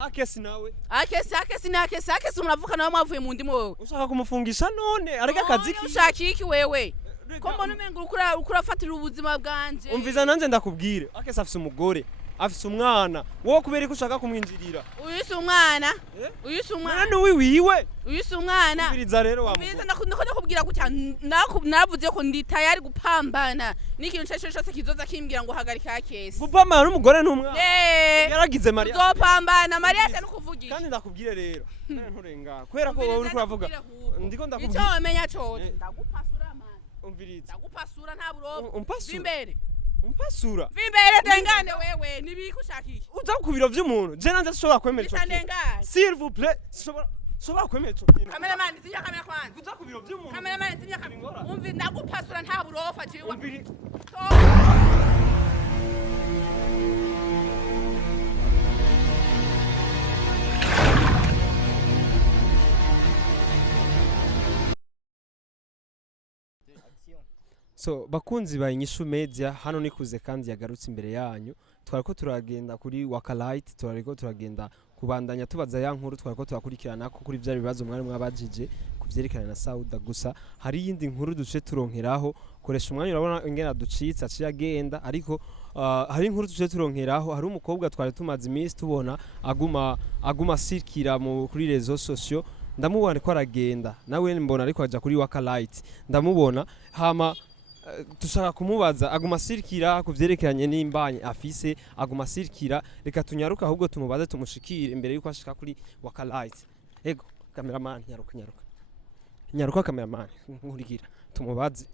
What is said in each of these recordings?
Akesi nawe. Akesi muravuka nawe mwavuye mu ndimo wewe. Ushaka kumufungisha none arega akazi ki? Ushaka iki wewe? Ko mbona umenga ukurafatira ubuzima bwanje. Umviza nanje ndakubwire. Akesi afise umugore, afise umwana. Wowe kubera ko ushaka kumwinjirira. Uyise umwana. Nani wiwiwe? Uyise umwana. Umviriza rero wa. Umviriza nakubwira gutya navuze ko ndi tayari gupambana. N'ikintu cyose kizoza kimbwira ngo hagarika Akesi. Gupambana n'umugore n'umwana. Yaragize Maria. Uzopambana Maria se nukuvugisha. Kandi ndakubwire rero. Nturenga. Kwera ko wowe uri kuravuga. Ndiko ndakubwira. Icyo wamenya cyose. Ndagupasura man. Umviriza. Ndagupasura nta burofa. Umpasura. Vimbere. Umpasura. Vimbere tengane wewe nibiki ushaka iki? Uza ku biro vy'umuntu. Je nanze shobora kwemera ico. S'il vous plaît, shobora kwemera ico kintu. Cameraman zinya kamera kwanza. Uza ku biro vy'umuntu. Cameraman zinya kamera. Umvi ndagupasura nta burofa jiwa. So bakunzi ba Inyishu Media hano nikuze kandi yagarutse imbere yanyu twariko turagenda kuri Wakalite twariko turagenda kubandanya tubaza ya nkuru twariko turakurikirana ko kuri vya bibazo mwari mwabajije kuvyerekana na Sauda gusa hari yindi nkuru duce turonkeraho koresha umwanya urabona ingena ducitse aciye agenda ariko hari inkuru duce turonkeraho hari umukobwa twari tumaze iminsi tubona aguma sirkira mu kuri rezo sociaux ndamubona ko aragenda nawe mbona ariko aja kuri Wakalite ndamubona hama tushaka kumubaza aguma sirkira kuvyerekeranye n'imbanye afise aguma sirkira reka tunyaruka ahubwo tumubaze tumushikire imbere yuko ashika kuri Wakalite ego cameraman nyaruka cameraman nkurigira tumubaze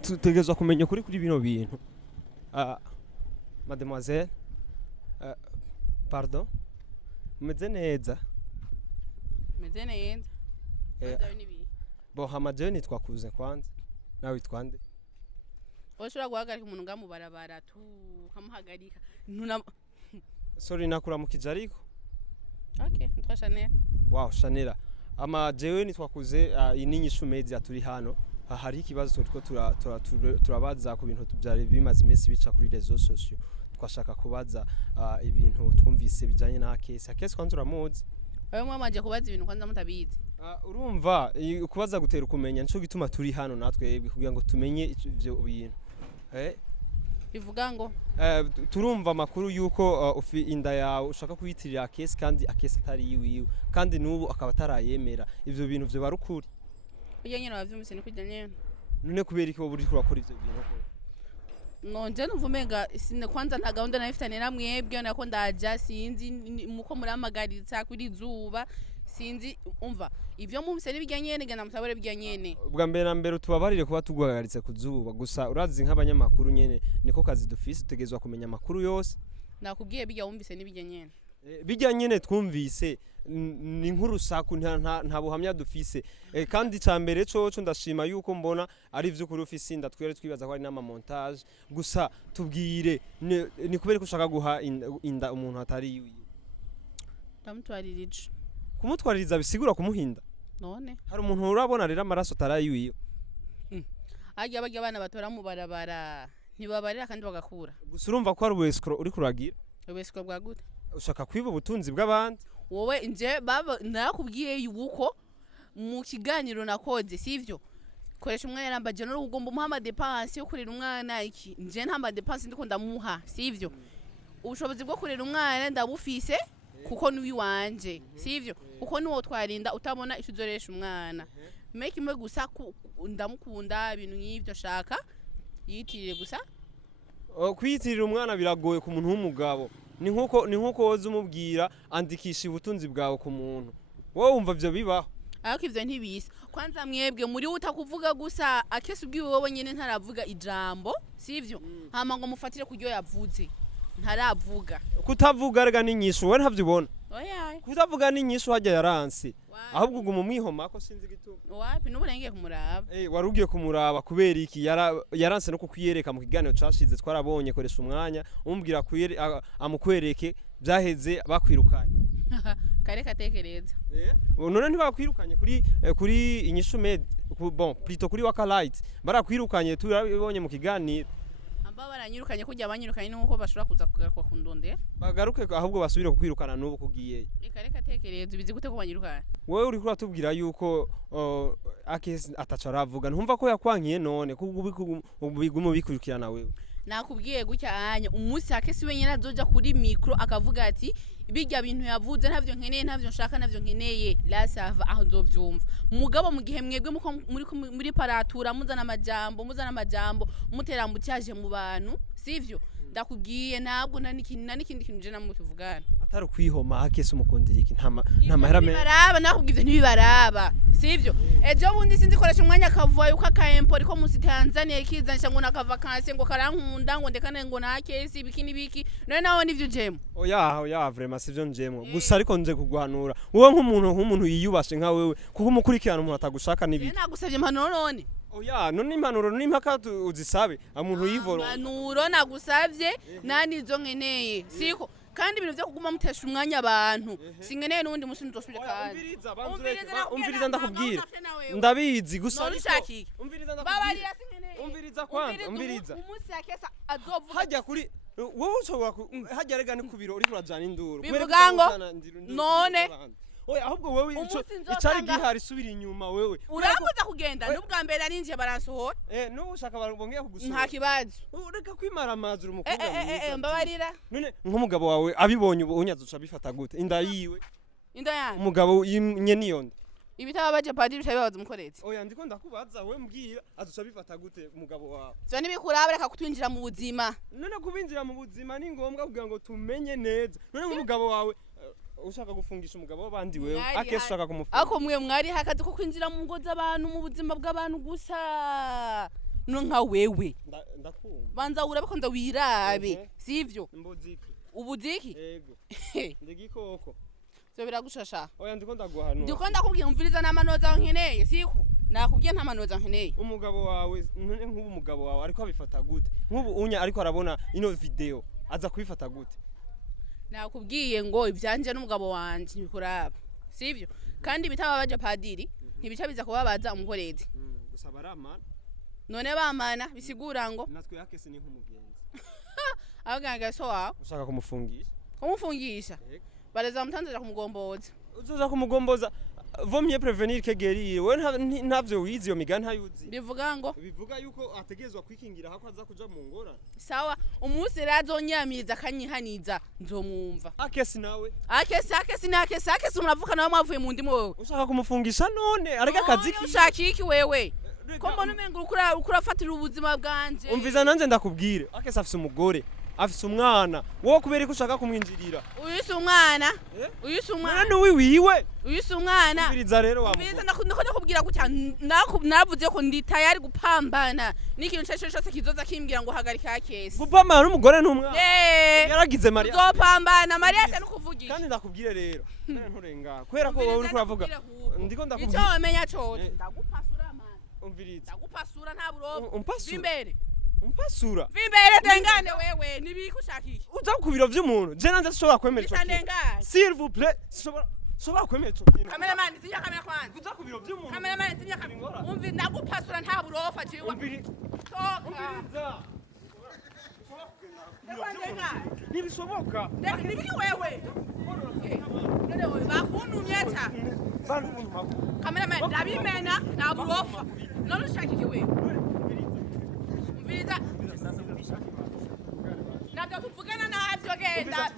tutegezwa kumenya kuri bino bintu mademoiselle pardon meze neza bo hamaje nitwakuze kwanza nawe twande Oshobora guhagarika umuntu ngamubarabara tu kamuhagarika sorry nakuramukije ariko okay nitwa Chanel wow Chanel ama jewe nitwakuze Inyishu Media turi hano hari ikibazo turiko turabaza ku bintu byari bimaze iminsi bica kuri rezo sociaux twashaka kubaza ibintu twumvise bijanye na Akesi kwanza uramuzi ayo mwamaje kubaza ibintu kwanza mutabizi urumva kubaza gutera ukumenya nico gituma turi hano natwe kugira ngo tumenye ivyo bintu bivuga ngo turumva makuru yuko ufi inda yawe ushaka kuyitirira Akesi kandi Akesi atari yiwiwe kandi nubu akaba atarayemera ivyo bintu vyo barukuri uye nyine wavyumvise ni kujya nyene none kubera iki buri kurakora ivyo bintu nonje numvumenga sine kwanza nta gahunda nafitane na mwebwe nako ndaja sinzi muko muramagaritsa kuri zuba sinzi umva ivyo mumse n'ibijyanyene gana mutabare bijyanyene ubwa mbere na mbere tubabarire kuba tugwagaritse kuzuba gusa urazi nk'abanyamakuru nyene niko kazi dufise tegezwa kumenya amakuru yose nakubwiye bijya wumvise n'ibijyanyene bijyanyene twumvise ni nkuru saku nta buhamya dufise kandi cyambere cyo ndashima yuko mbona ari vyo kuri office inda twere twibaza ko ari nama montage gusa tubwire ni kubera ko ushaka guha inda umuntu atari yiwe ndamutwaririje kumutwaririza bisigura kumuhinda none hari umuntu urabona rero amaraso atarayiwiye ajya bajya abana batora mu barabara ntibabarira kandi bagakura gusa urumva ko ari ubescro uri kuragira ubescro bwa gute ushaka kwiba ubutunzi bw'abandi wowe nje baba nakubwiye yuko mu kiganiro nakoze sivyo koresha umwana yarambaje no ugomba umuha dépense yo kurera umwana iki nje nta dépense ndiko ndamuha sivyo ubushobozi bwo kurera umwana ndabufise kuko niwi wanje sivyo kuko niwo twarinda utabona icuzoresha umwana make imwe gusa ndamukunda ibintu nk'ibyo shaka yitirire gusa kwiyitirira umwana biragoye ku muntu w'umugabo ni nkuko woza umubwira andikisha ubutunzi bwawe ku muntu wowe wumva ivyo bibaho ariko ivyo ntibisa kwanza mwebwe muri utakuvuga gusa Akesi ubwiwe wowe nyene ntaravuga ijambo sivyo hama ngo mufatire kuryo yavuze ntaravuga kutavuga rega n'inyishu we ntavyibona oya kutavuga n'inyishu hajya yaranse ahubwo uguma umwihoma ko sinzi gituma wapi nuburengeye kumuraba warugiye kumuraba kubera iki yaranse no kukwiyereka mu kiganiro cashize twarabonye koresha umwanya umbwira amukwereke byaheze bakwirukanye kare katekereza none ntibakwirukanye kuri Inyishu Media bon plutôt kuri Wakalite barakwirukanye turabibonye mu kiganiro namba baranyirukanye kujya banyirukanye nuko bashobora kuza kugaruka kundonde bagaruke ahubwo basubire kukwirukana n'ubu kugiye reka tekereza ubizi gute ko banyirukana wowe uri kuratubwira yuko akesi ataca aravuga ntumva ko yakwankiye none biguma bikurikirana wewe nakubwiye gutya anya umunsi akesi wenyine azoja kuri micro akavuga ati bijya bintu yavuze ntavyo nkeneye ntavyo nshaka ntavyo nkeneye la sava aho nzovyumva mugabo mu gihe mwebwe muri paratura muzana amajambo mutera mutyaje mu bantu sivyo ndakubwiye ntabwo n'ikindi kintu je namutuvugana atari kwihoma akesi umukundira iki ntamahera me baraba nakubwiye ntibibaraba sivyo ejo bundi sinzi koresha umwanya kavuye uko akaempori ko musi Tanzania ikizanisha ngo nakava kanse ngo karankunda ngo ndekane ngo na akesi biki none nawe nivyo jemo oya vraiment sivyo njemo gusa ariko nje kuguhanura wowe nk'umuntu yiyubashe nka wewe kuko umukurikirana umuntu atagushaka nibiki nagusavye impanuro none oya none impanuro n'impaka uzisabe umuntu yivoro impanuro nagusavye nani zo nkeneye siko kandi ibintu byo kuguma mutesha umwanya abantu singeneye n'ubundi musi nzosubire kandi umviriza ndakubwira ndabizi gusa umviriza umunsi yakesa azovuga hajya kuri wowe ushobora hajya rega ni kubiro uri kurajana induru bivuga ngo none oya ahubwo wewe icari gihari subira inyuma wewe urabuza kugenda n'ubwa mbere arinje baransohora no ushaka barongeye kugusura nta kibazo ureka kwimara amazuru umukobwa mwiza mbabarira none nk'umugabo wawe abibonye unyazuca bifata gute inda yiwe inda yanjye umugabo nye niyonde ibitababaje padiri bitababaza umukorezi oya ndiko ndakubaza we mbwira azuca bifata gute umugabo wawe zo nibikuraba reka kutwinjira mu buzima none kubinjira mu buzima ni ngombwa kugira ngo tumenye neza none nk'umugabo wawe ushaka gufungisha umugabo w'abandi wewe akese ushaka kumufunga ako mwe mwari hakazi ko kwinjira mu ngo z'abantu mu buzima bw'abantu gusa no nka wewe ndakumva banza urabe ko ndawirabe sivyo mbuziki ubuziki yego ndigikoko zo biragushasha oya ndiko ndaguhanura ndiko ndakubwiye umviriza n'amanoza nkeneye siko nakubwiye nta manoza nkeneye umugabo wawe nk'ubu umugabo wawe ariko abifata gute nk'ubu unya ariko arabona ino video aza kubifata gute nakubwiye ngo ibyanje n'umugabo wanje bikuraba sivyo kandi bitababaje padiri ntibica biza kubabaza umukorezi gusa baramana none bamana bisigura ngo natwe yakese ni nk'umugenzi abaganga so wawe ushaka kumufungisha bareza mutanzira kumugomboza uzoza kumugomboza vomye prevenir que guérir we ntavyo wizi yo migani hayuzi bivuga yuko ategezwa kwikingira hako aza kuja mu ngora sawa umunsi razonyamiriza kanyihaniza nzomwumva akesi nawe akesi muravuka nawe mwavuye mu ndimo wewe ushaka kumufungisha none arega akazi ki ushaka iki wewe ko mbona umenga ukurafatira ubuzima bwanje umviza nanje ndakubwire akesi afise umugore afise umwana wowe kubera ko ushaka kumwinjirira uyise umwana nani wiwiwe uyise umwana umviriza rero wa umviriza nakubwira gutya navuze ko ndi tayari gupambana n'ikintu cyose kizoza kimbwira ngo hagarika akesi gupambana n'umugore n'umwana yaragize Maria uzopambana Maria se nukuvugisha kandi ndakubwire rero nturenga kwera ko wowe uri kuravuga ndiko ndakubwira icyo wamenya cyose ndagupasura man umviriza ndagupasura nta burofa imbere umpasura vimbere tengane wewe nibikushaka iki uza ku biro vy'umuntu je nanze sishobora kwemera ico s'il vous plaît sishobora kwemera ico kintu cameraman tinya kamera kwanza uza ku biro vy'umuntu cameraman tinya kamera umvi ndagupasura nta burofa jiwa umviriza ntibishoboka nibiki wewe none wewe bakunumyeta cameraman ndabimena nta burofa none ushaka iki wewe umviriza nabyo tuvugana nabyo genda